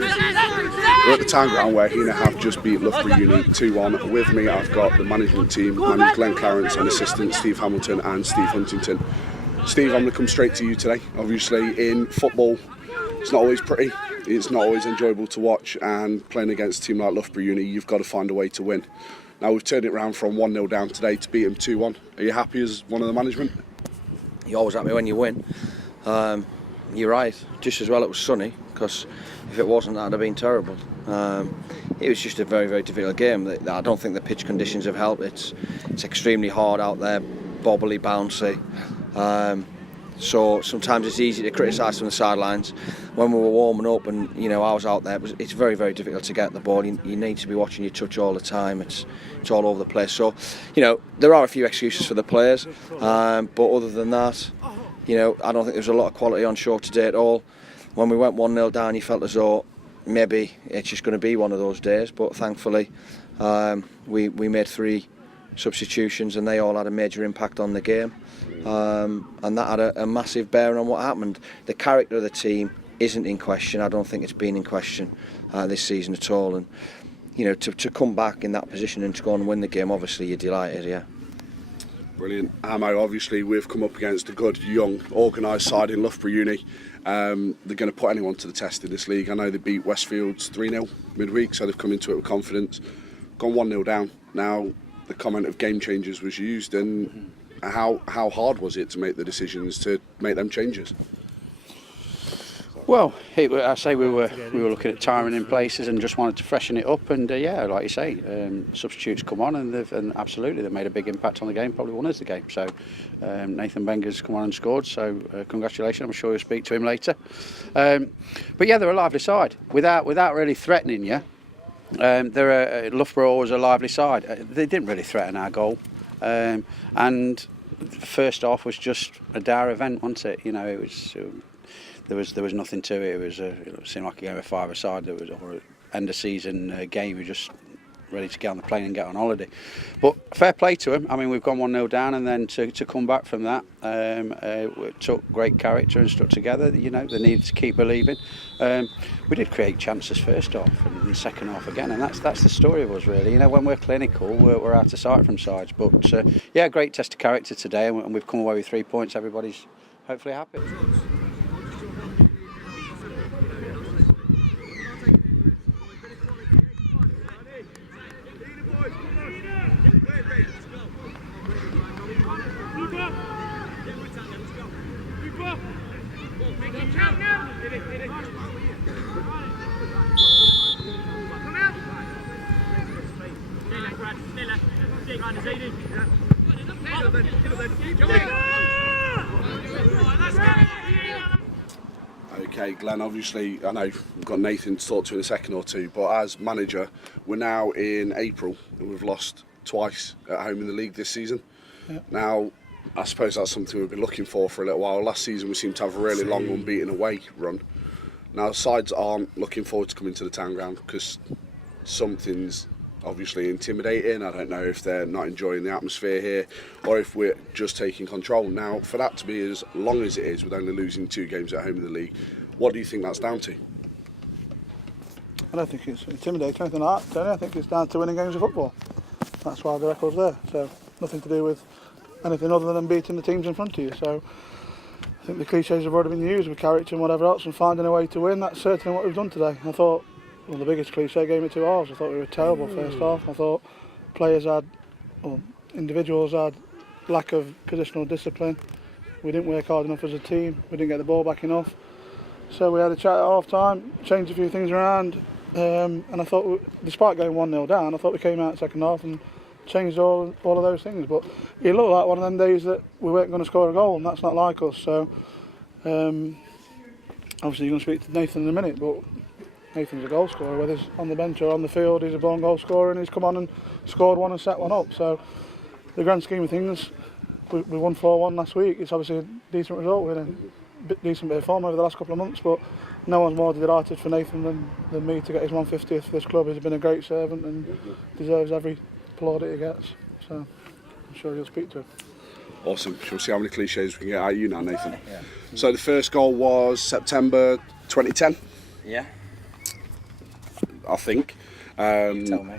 We're at the town ground where Heanor have just beat Loughborough Uni 2-1. With me I've got the management team. My name's Glenn Clarence and assistant Steve Hamilton and Steve Huntington. Steve, I'm going to come straight to you today. Obviously in football it's not always pretty, it's not always enjoyable to watch, and playing against a team like Loughborough Uni you've got to find a way to win. Now we've turned it around from 1-0 down today to beat them 2-1. Are you happy as one of the management? You're always happy when you win. You're right, just as well it was sunny, because if it wasn't that'd have been terrible. It was just a very, very difficult game. I don't think the pitch conditions have helped. It's extremely hard out there, bobbly, bouncy. So sometimes it's easy to criticise from the sidelines. When we were warming up and I was out there, it's very, very difficult to get the ball. You need to be watching your touch all the time. It's all over the place. So there are a few excuses for the players, but other than that, I don't think there was a lot of quality on show today at all. When we went 1-0 down, you felt as though maybe it's just going to be one of those days, but thankfully we made 3 substitutions and they all had a major impact on the game, and that had a massive bearing on what happened. The character of the team isn't in question. I don't think it's been in question this season at all, and to come back in that position and to go and win the game, obviously you're delighted, yeah. Brilliant. Amo, obviously we've come up against a good, young, organised side in Loughborough Uni. They're going to put anyone to the test in this league. I know they beat Westfields 3-0 midweek, so they've come into it with confidence. Gone 1-0 down. Now the comment of game changers was used, and how hard was it to make the decisions to make them changes? Well, I say we were looking at tiring in places and just wanted to freshen it up, and like you say, substitutes come on and absolutely they've made a big impact on the game, probably won us the game. So Nathan Benger's come on and scored, so congratulations. I'm sure you'll speak to him later. But yeah, they're a lively side without really threatening you. Loughborough was a lively side. They didn't really threaten our goal, and first off was just a dire event, wasn't it? It was. There was nothing to it. It seemed like a game of 5-a-side. There was an end of season game. We were just ready to get on the plane and get on holiday. But fair play to him. I mean, we've gone 1-0 down, and then to come back from that, it took great character and stuck together. They needed to keep believing. We did create chances first half and second half again, and that's the story of us really. When we're clinical, we're out of sight from sides. But yeah, great test of character today, and we've come away with 3 points. Everybody's hopefully happy. Okay, Glenn, obviously I know we've got Nathan to talk to in a second or two, but as manager we're now in April and we've lost twice at home in the league this season. Yep. Now I suppose that's something we've been looking for a little while. Last season we seemed to have a really long unbeaten away run. Now sides aren't looking forward to coming to the town ground because something's obviously intimidating. I don't know if they're not enjoying the atmosphere here or if we're just taking control. Now for that to be as long as it is with only losing 2 games at home in the league, what do you think that's down to? I don't think it's intimidating or anything like that, Tony. I think it's down to winning games of football. That's why the record's there. So nothing to do with anything other than beating the teams in front of you. So I think the cliches have already been used with character and whatever else and finding a way to win. That's certainly what we've done today. I thought, well, the biggest cliche, game of 2 halves. I thought we were terrible first half. I thought individuals had lack of positional discipline. We didn't work hard enough as a team. We didn't get the ball back enough. So we had a chat at half time, changed a few things around, and I thought, despite going 1-0 down, I thought we came out second half and changed all of those things. But it looked like one of them days that we weren't going to score a goal, and that's not like us. So obviously you're going to speak to Nathan in a minute, but Nathan's a goal scorer, whether he's on the bench or on the field. He's a born goal scorer, and he's come on and scored one and set one up. So the grand scheme of things, we won 4-1 last week. It's obviously a decent result. We're in a decent bit of form over the last couple of months, but no one's more delighted for Nathan than me to get his 150th for this club. He's been a great servant and deserves every plaudit he gets. So I'm sure you'll speak to him. Awesome. Shall we see how many cliches we can get out of you now, Nathan? Yeah. So the first goal was September 2010. Yeah. I think. Tell me.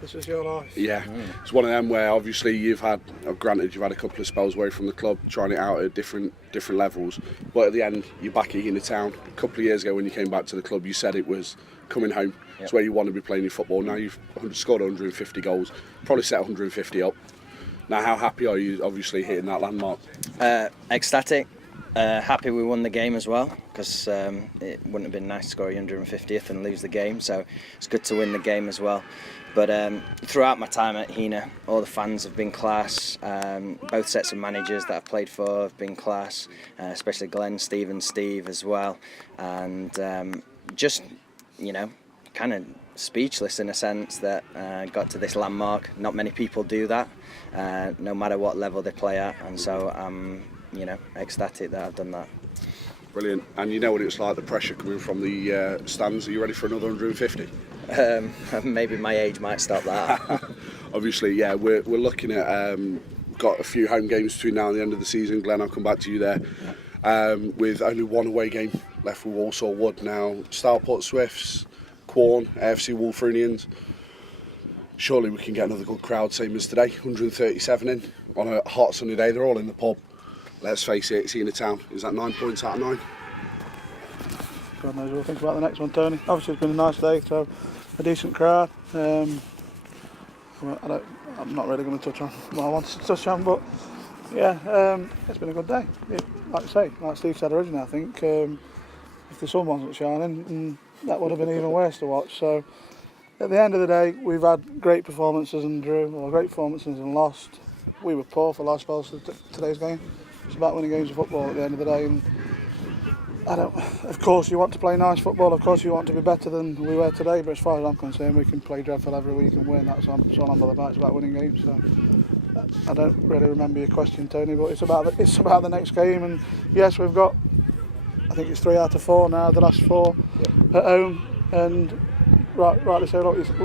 This is your life. Yeah, it's one of them where obviously you've had, granted you've had a couple of spells away from the club, trying it out at different levels, but at the end you're back at Heanor town. A couple of years ago when you came back to the club, you said it was coming home. Yep. It's where you want to be playing your football. Now you've scored 150 goals, probably set 150 up. Now how happy are you obviously hitting that landmark? Ecstatic. Happy we won the game as well, because it wouldn't have been nice to score 150th and lose the game, so it's good to win the game as well. But throughout my time at Heanor, all the fans have been class. Both sets of managers that I've played for have been class, especially Glenn, Steve and Steve as well. And just, you know, kind of speechless in a sense that got to this landmark. Not many people do that, no matter what level they play at. And so I'm, you know, ecstatic that I've done that. Brilliant. And you know what it's like, the pressure coming from the stands. Are you ready for another 150? Maybe my age might stop that. Obviously, yeah, we're looking at got a few home games between now and the end of the season. Glenn, I'll come back to you there. With only one away game left with Walsall Wood now. Stourport Swifts, Quorn, AFC Wolverinians. Surely we can get another good crowd, same as today. 137 in on a hot sunny day. They're all in the pub. Let's face it, it's Heanor town. Is that 9 points out of 9? God knows what we'll think about the next one, Tony. Obviously, it's been a nice day, so a decent crowd. I'm not really going to touch on what I wanted to touch on, but yeah, it's been a good day. Like I say, like Steve said originally, I think if the sun wasn't shining, that would have been even worse to watch. So at the end of the day, we've had great performances and drew, or great performances and lost. We were poor for last spells of today's game. It's about winning games of football at the end of the day, and of course you want to play nice football, of course you want to be better than we were today, but as far as I'm concerned we can play dreadful every week and win. That's all I'm all about. It's about winning games. So I don't really remember your question, Tony, but it's about the next game. And yes, we've got, I think it's 3 out of 4 now, the last 4 at home, and rightly so,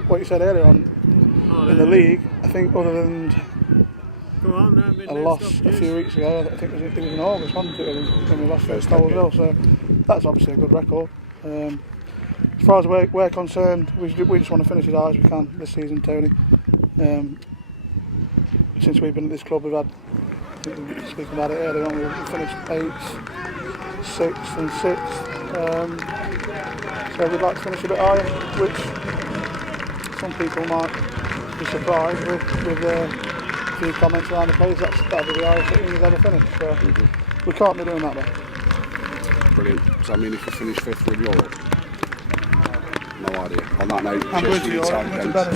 what you said earlier on in the league, I think other than a loss a few weeks ago, I think it was in August, wasn't it, when we lost first goal as well, so that's obviously a good record. As far as we're concerned, we just want to finish as high as we can this season, Tony. Since we've been at this club, we've had, I think we were speaking about it earlier on, we've finished 8th, 6th and 6th, so we'd like to finish a bit higher, which some people might be surprised with few comments around the page. That'll be the highest that Heanor's ever finished, so we can't be doing that though. Brilliant. Does that mean if we finish 5th we're in Europe? No idea. On that note, I'm cheers with for you, your time, much James. better.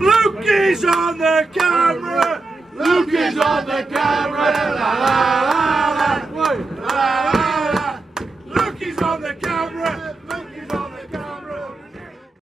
Luke is on the camera! Luke is on the camera!